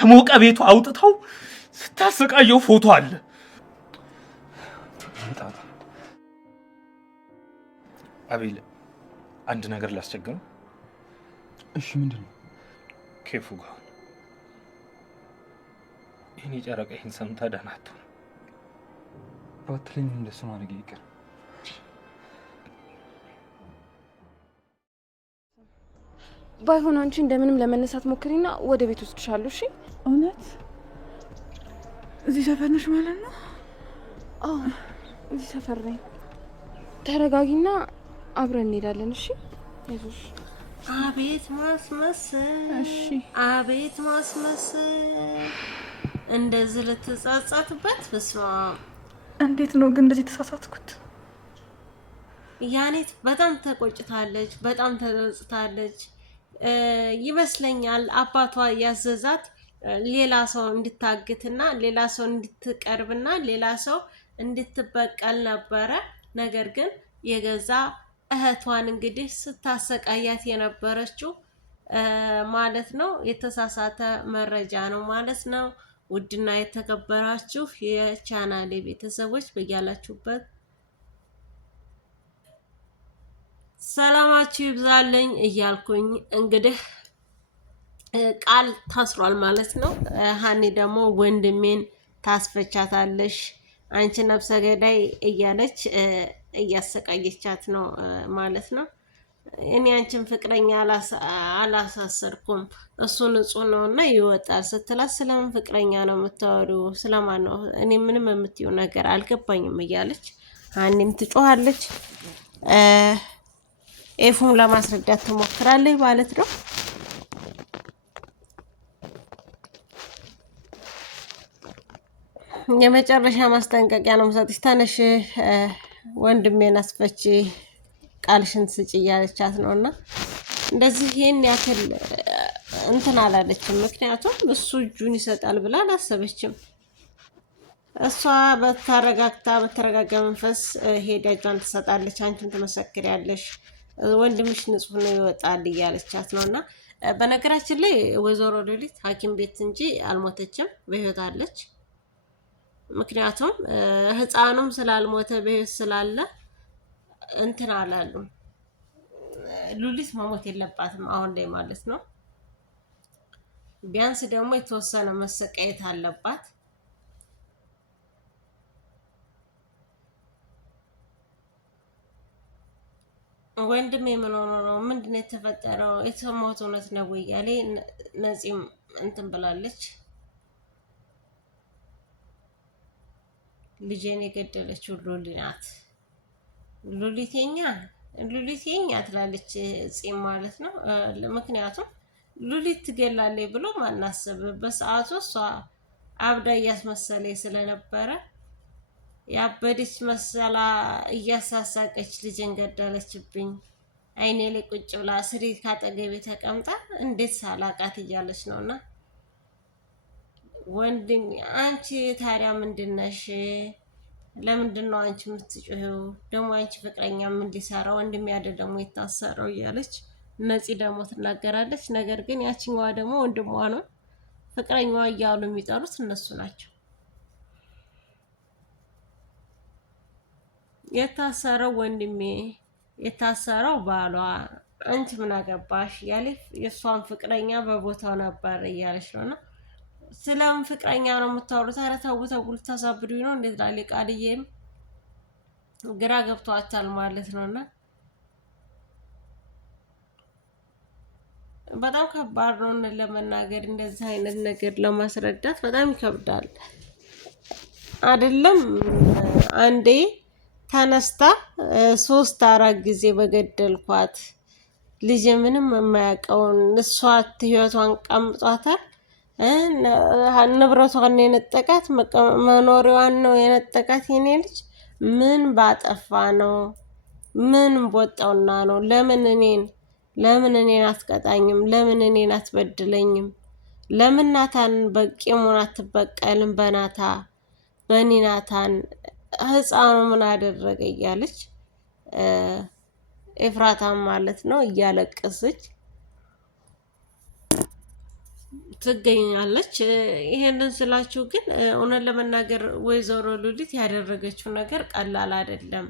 ከሞቀ ቤቱ አውጥተው ስታሰቃየው ፎቶ አለ። አቤል አንድ ነገር ላስቸግረው። እሺ ምንድነው? ኬፉ ጋር የኔ ጨረቃ ይህን ሰምታ ደህና አትሆንም። ባትለኝ እንደሱ ማድረግ ይቅር። ባይሆን አንቺ እንደምንም ለመነሳት ሞክሪና ወደ ቤት ወስድሻለሁ። እሺ? እውነት እዚህ ሰፈር ነሽ ማለት ነው? አዎ እዚህ ሰፈር ነኝ። ተረጋጊና አብረን እንሄዳለን። እሺ? አይዞሽ። አቤት ማስመሰል! እሺ አቤት ማስመሰል! እንደዚህ ልትጻጻትበት በስማ እንዴት ነው ግን እንደዚህ ተሳሳትኩት? ያኔት በጣም ተቆጭታለች፣ በጣም ተጸጽታለች ይመስለኛል። አባቷ ያዘዛት ሌላ ሰው እንድታግትና ሌላ ሰው እንድትቀርብና ሌላ ሰው እንድትበቀል ነበረ። ነገር ግን የገዛ እህቷን እንግዲህ ስታሰቃያት የነበረችው ማለት ነው። የተሳሳተ መረጃ ነው ማለት ነው። ውድና የተከበራችሁ የቻናሌ ቤተሰቦች በያላችሁበት ሰላማችሁ ይብዛልኝ እያልኩኝ እንግዲህ ቃል ታስሯል ማለት ነው። ሀኒ ደግሞ ወንድሜን ታስፈቻታለሽ አንቺ ነፍሰ ገዳይ እያለች እያሰቃየቻት ነው ማለት ነው። እኔ አንቺን ፍቅረኛ አላሳሰርኩም እሱ ንጹህ ነውና ይወጣል ስትላት ስለምን ፍቅረኛ ነው የምታወሪው? ስለማን ነው? እኔ ምንም የምትይው ነገር አልገባኝም እያለች ሀኒም ትጮሃለች። ኤፉም ለማስረዳት ትሞክራለች ማለት ነው። የመጨረሻ ማስጠንቀቂያ ነው የምሰጥሽ። ተነሽ ወንድሜን አስፈቺ ቃልሽን ስጪ እያለቻት ነው። እና እንደዚህ ይህን ያክል እንትን አላለችም። ምክንያቱም እሱ እጁን ይሰጣል ብላ አላሰበችም። እሷ በተረጋጋ መንፈስ ሄዳ እጇን ትሰጣለች። አንቺም ትመሰክሪያለሽ፣ ወንድምሽ ንጹህ ነው ይወጣል እያለቻት ነው። እና በነገራችን ላይ ወይዘሮ ሉሊት ሐኪም ቤት እንጂ አልሞተችም፣ በህይወት አለች። ምክንያቱም ህፃኑም ስላልሞተ በህይወት ስላለ እንትን አላሉ። ሉሊት መሞት የለባትም አሁን ላይ ማለት ነው። ቢያንስ ደግሞ የተወሰነ መሰቃየት አለባት። ወንድሜ ምን ሆኖ ነው? ምንድን ነው የተፈጠረው? የተሰማሁት እውነት ነው ወይ እያለ ነፂም እንትን ብላለች። ልጄን የገደለችው ሉሊ ናት። ሉሊቴኛ ትላለች ፂም ማለት ነው። ምክንያቱም ሉሊት ትገላለች ብሎ ማናሰብ በሰዓቱ እሷ አብዳ እያስመሰለኝ ስለነበረ ያበደች መሰላ እያሳሳቀች ልጄን ገደለችብኝ፣ አይኔ ላይ ቁጭ ብላ ስሪ ካጠገቤ ተቀምጣ እንዴት ሳላቃት እያለች ነውና ወንድም አንቺ ታዲያ ምንድነሽ? ለምንድን ነው አንቺ የምትጮኸው? ደግሞ አንቺ ፍቅረኛ ምን ሊሰራ ወንድም ያደ ደግሞ የታሰረው እያለች ነፂ ደግሞ ትናገራለች። ነገር ግን ያቺኛዋ ደግሞ ወንድሟ ነው ፍቅረኛዋ እያሉ የሚጠሩት እነሱ ናቸው። የታሰረው ወንድሜ፣ የታሰረው ባሏ፣ አንቺ ምን አገባሽ እያለ የእሷን ፍቅረኛ በቦታው ነበር እያለች ነውና ስለምን ፍቅረኛ ነው የምታወሩት? ኧረ ተው ተው ልታሳብዱኝ ነው እንዴት ላለ ቃልዬም ግራ ገብቷታል ማለት ነውና በጣም ከባድ ነው ለመናገር። እንደዚህ አይነት ነገር ለማስረዳት በጣም ይከብዳል። አይደለም አንዴ ተነስታ 3-4 ጊዜ በገደልኳት ልጅ ምንም የማያውቀውን እሷ ህይወቷን ቀምጧታል። ንብረቷን ነው የነጠቃት፣ መኖሪያዋን ነው የነጠቃት። የኔ ልጅ ምን ባጠፋ ነው? ምን ቦጣውና ነው? ለምን እኔን አትቀጣኝም? ለምን እኔን አትበድለኝም? ለምን ናታን በቂሙን አትበቀልም? በኒ ናታን ህፃኑ ምን አደረገ እያለች ኤፍራታም ማለት ነው እያለቀሰች ትገኛለች። ይሄንን ስላችሁ ግን እውነት ለመናገር ወይዘሮ ሉሊት ያደረገችው ነገር ቀላል አይደለም።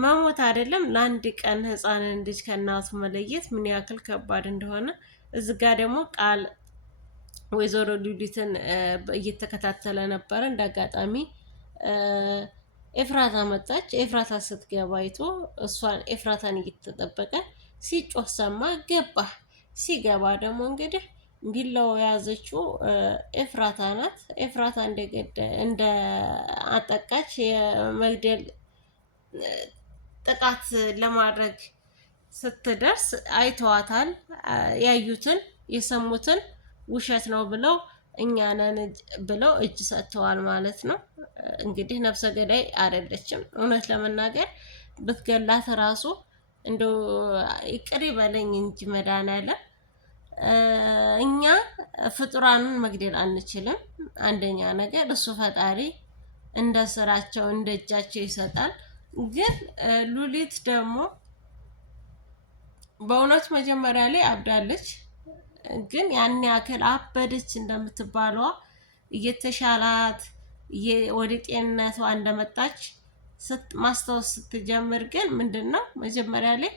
መሞት አይደለም ለአንድ ቀን ህፃንን ልጅ ከእናቱ መለየት ምን ያክል ከባድ እንደሆነ እዚህ ጋር ደግሞ ቃል ወይዘሮ ሉሊትን እየተከታተለ ነበረ። እንደ አጋጣሚ ኤፍራታ መጣች። ኤፍራታ ስትገባ አይቶ እሷን ኤፍራታን እየተጠበቀ ሲጮህ ሰማ። ገባ። ሲገባ ደግሞ እንግዲህ ቢላው የያዘችው ኤፍራታ ናት። ኤፍራታ እንደ አጠቃች የመግደል ጥቃት ለማድረግ ስትደርስ አይተዋታል። ያዩትን የሰሙትን ውሸት ነው ብለው እኛ ነን ብለው እጅ ሰጥተዋል ማለት ነው። እንግዲህ ነፍሰ ገዳይ አይደለችም። እውነት ለመናገር ብትገላት ራሱ እንደው ይቅር በለኝ እንጂ መድኃኒዓለም እኛ ፍጡራንን መግደል አንችልም። አንደኛ ነገር እሱ ፈጣሪ እንደ ስራቸው እንደ እጃቸው ይሰጣል። ግን ሉሊት ደግሞ በእውነት መጀመሪያ ላይ አብዳለች። ግን ያን ያክል አበደች እንደምትባለዋ እየተሻላት ወደ ጤንነቷ እንደመጣች ማስታወስ ስትጀምር ግን ምንድን ነው መጀመሪያ ላይ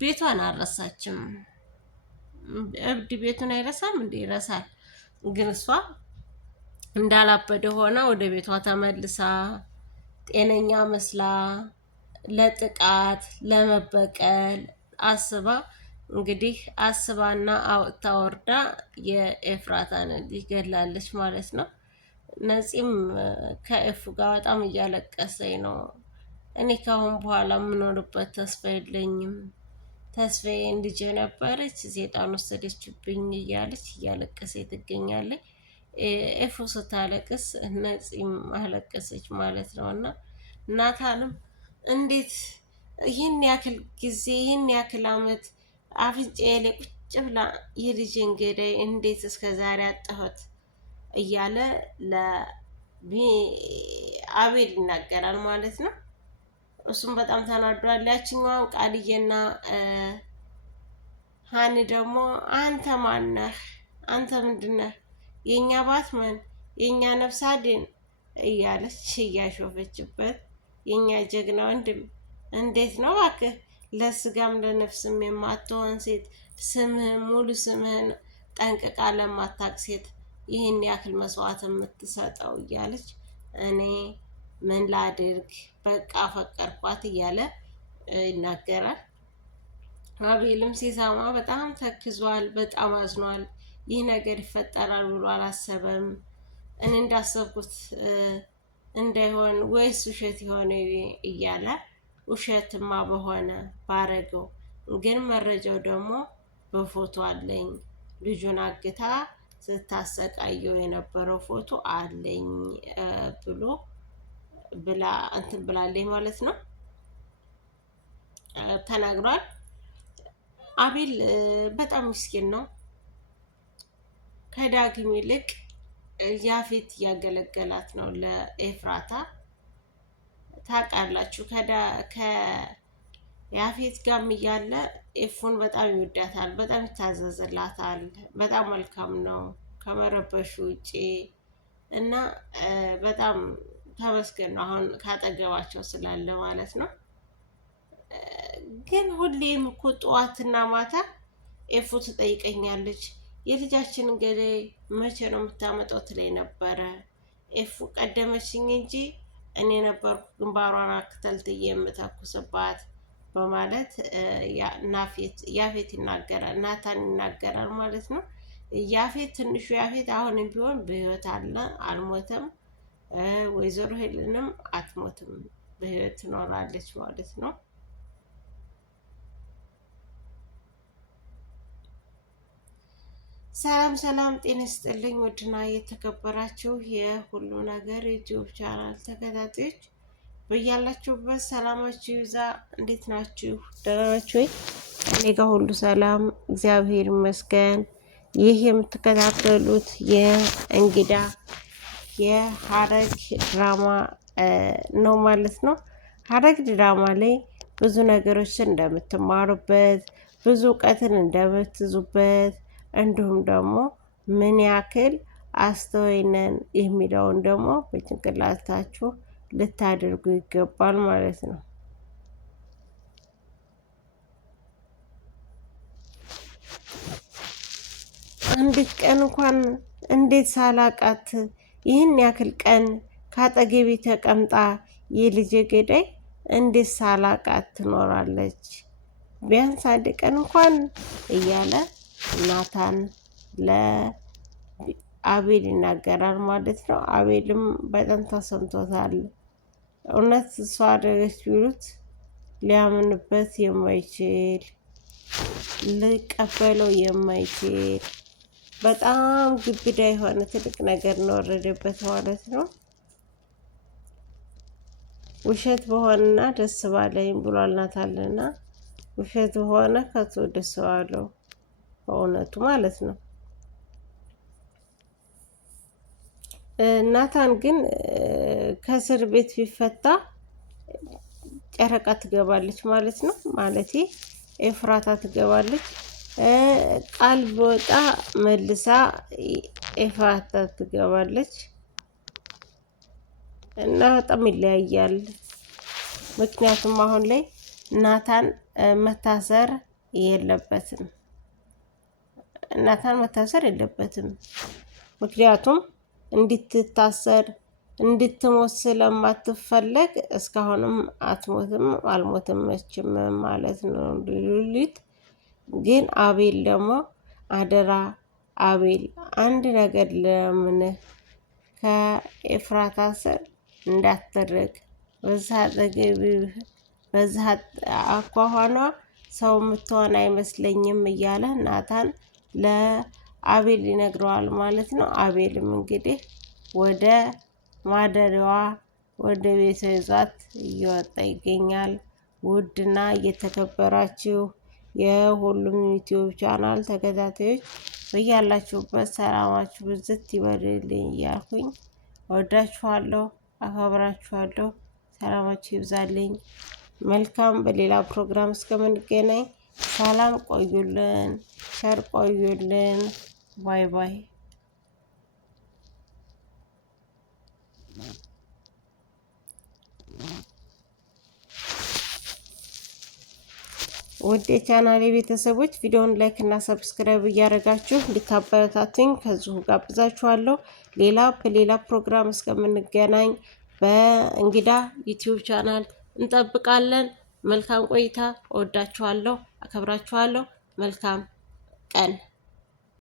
ቤቷን አልረሳችም። እብድ ቤቱን አይረሳም እንዴ? ይረሳል። ግን እሷ እንዳላበደ ሆና ወደ ቤቷ ተመልሳ ጤነኛ መስላ ለጥቃት ለመበቀል አስባ እንግዲህ አስባና አውጥታ ወርዳ የኤፍራታን ልጅ ገላለች ማለት ነው። ነፂም ከኤፉ ጋር በጣም እያለቀሰኝ ነው። እኔ ካሁን በኋላ የምኖርበት ተስፋ የለኝም። ተስፋዬ ልጄ ነበረች ሴጣን ወሰደችብኝ እያለች እያለቀሰች ትገኛለች። ኤፉ ስታለቅስ ነፂም አለቀሰች ማለት ነው። እና ናታንም እንዴት ይህን ያክል ጊዜ ይህን ያክል አመት አፍንጫዬ ላይ ቁጭ ብላ የልጄን ገዳይ እንዴት እስከ ዛሬ አጣሁት እያለ ለአቤል ይናገራል ማለት ነው። እሱም በጣም ተናዷል። ያችኛዋን ቃልዬና ሀኒ ደግሞ አንተ ማነህ? አንተ ምንድነህ? የእኛ ባትመን የእኛ ነፍስ አድን እያለች እያሾፈችበት የእኛ ጀግና ወንድም እንዴት ነው እባክህ ለስጋም ለነፍስም የማትሆን ሴት ስምህን ሙሉ ስምህን ጠንቅቃ ለማታቅ ሴት ይህን ያክል መስዋዕት የምትሰጠው እያለች እኔ ምን ላድርግ በቃ ፈቀርኳት እያለ ይናገራል። አቤልም ሲሰማ በጣም ተክዟል፣ በጣም አዝኗል። ይህ ነገር ይፈጠራል ብሎ አላሰበም። እኔ እንዳሰብኩት እንዳይሆን ወይስ ውሸት የሆነ እያለ ውሸትማ በሆነ ባረገው፣ ግን መረጃው ደግሞ በፎቶ አለኝ። ልጁን አግታ ስታሰቃየው የነበረው ፎቶ አለኝ ብሎ እንትን ብላለኝ ማለት ነው ተናግሯል። አቤል በጣም ምስኪን ነው። ከዳግም ይልቅ ያፌት እያገለገላት ነው ለኤፍራታ። ታውቃላችሁ ከያፌት ጋርም እያለ ኤፉን በጣም ይወዳታል፣ በጣም ይታዘዝላታል። በጣም መልካም ነው ከመረበሹ ውጭ እና በጣም ተመስገን ነው አሁን ካጠገባቸው ስላለ ማለት ነው። ግን ሁሌም እኮ ጠዋትና ማታ ኤፉ ትጠይቀኛለች፣ የልጃችንን ገዳይ መቼ ነው የምታመጣው ትለኝ ነበረ። ኤፉ ቀደመችኝ እንጂ እኔ ነበርኩ ግንባሯን አክተልትዬ የምተኩስባት በማለት ያፌት ይናገራል፣ ናታን ይናገራል ማለት ነው። ያፌት ትንሹ ያፌት አሁንም ቢሆን በህይወት አለ፣ አልሞተም። ወይዘሮ ሄለንም አትሞትም፣ በህይወት ትኖራለች ማለት ነው። ሰላም ሰላም፣ ጤና ይስጥልኝ ውድና የተከበራችሁ የሁሉ ነገር ዩቲዩብ ቻናል ተከታታዮች በያላችሁበት ሰላማችሁ ይብዛ። እንዴት ናችሁ? ደህና ናችሁ ወይ? እኔ ጋር ሁሉ ሰላም እግዚአብሔር ይመስገን። ይህ የምትከታተሉት የእንግዳ የሀረግ ድራማ ነው ማለት ነው። ሀረግ ድራማ ላይ ብዙ ነገሮችን እንደምትማሩበት፣ ብዙ እውቀትን እንደምትይዙበት፣ እንዲሁም ደግሞ ምን ያክል አስተዋይነን የሚለውን ደግሞ በጭንቅላታችሁ ልታደርጉ ይገባል ማለት ነው። አንድ ቀን እንኳን እንዴት ሳላቃት ይህን ያክል ቀን ካጠገቤ ተቀምጣ የልጄ ገዳይ እንዴት ሳላቃት ትኖራለች? ቢያንስ አንድ ቀን እንኳን እያለ ናታን ለአቤል ይናገራል ማለት ነው። አቤልም በጣም ተሰምቶታል። እውነት እሷ አደረገች ቢሉት ሊያምንበት የማይችል ሊቀበለው የማይችል በጣም ግብዳ የሆነ ትልቅ ነገር ነው ወረደበት ማለት ነው። ውሸት በሆነና ደስ ባለኝ ብሏል ናታንና ውሸት በሆነ ከቶ ደስ ባለው በእውነቱ ማለት ነው። ናታን ግን ከእስር ቤት ቢፈታ ጨረቃ ትገባለች ማለት ነው። ማለቴ ኤፍራታ ትገባለች። ቃል በወጣ መልሳ ኤፍራታ ትገባለች እና በጣም ይለያያል። ምክንያቱም አሁን ላይ ናታን መታሰር የለበትም። ምክንያቱም እንድትታሰር እንድትሞት ስለማትፈለግ እስካሁንም አትሞትም አልሞተመችም ማለት ነው ሉሊት። ግን አቤል ደግሞ አደራ አቤል አንድ ነገር ለምንህ ከኤፍራታ ስር እንዳትርቅ፣ በዛ አኳኋኗ ሰው የምትሆን አይመስለኝም እያለ ናታን ለአቤል ይነግረዋል ማለት ነው። አቤልም እንግዲህ ወደ ማደሪያዋ ወደ ቤቷ ይዟት እየወጣ ይገኛል። ውድና እየተከበራችሁ የሁሉም ዩቲዩብ ቻናል ተከታታዮች በያላችሁበት ሰላማችሁ ብዝት ይበልልኝ እያልኩኝ እወዳችኋለሁ፣ አከብራችኋለሁ። ሰላማችሁ ይብዛልኝ። መልካም በሌላ ፕሮግራም እስከምንገናኝ ሰላም ቆዩልን፣ ቸር ቆዩልን። ባይ ባይ። ውድ የቻናሌ ቤተሰቦች ቪዲዮውን ላይክ እና ሰብስክራይብ እያደረጋችሁ እንድታበረታቱኝ ከዚሁ ጋብዛችኋለሁ። በሌላ ፕሮግራም እስከምንገናኝ በእንግዳ ዩቲዩብ ቻናል እንጠብቃለን። መልካም ቆይታ። እወዳችኋለሁ፣ አከብራችኋለሁ። መልካም ቀን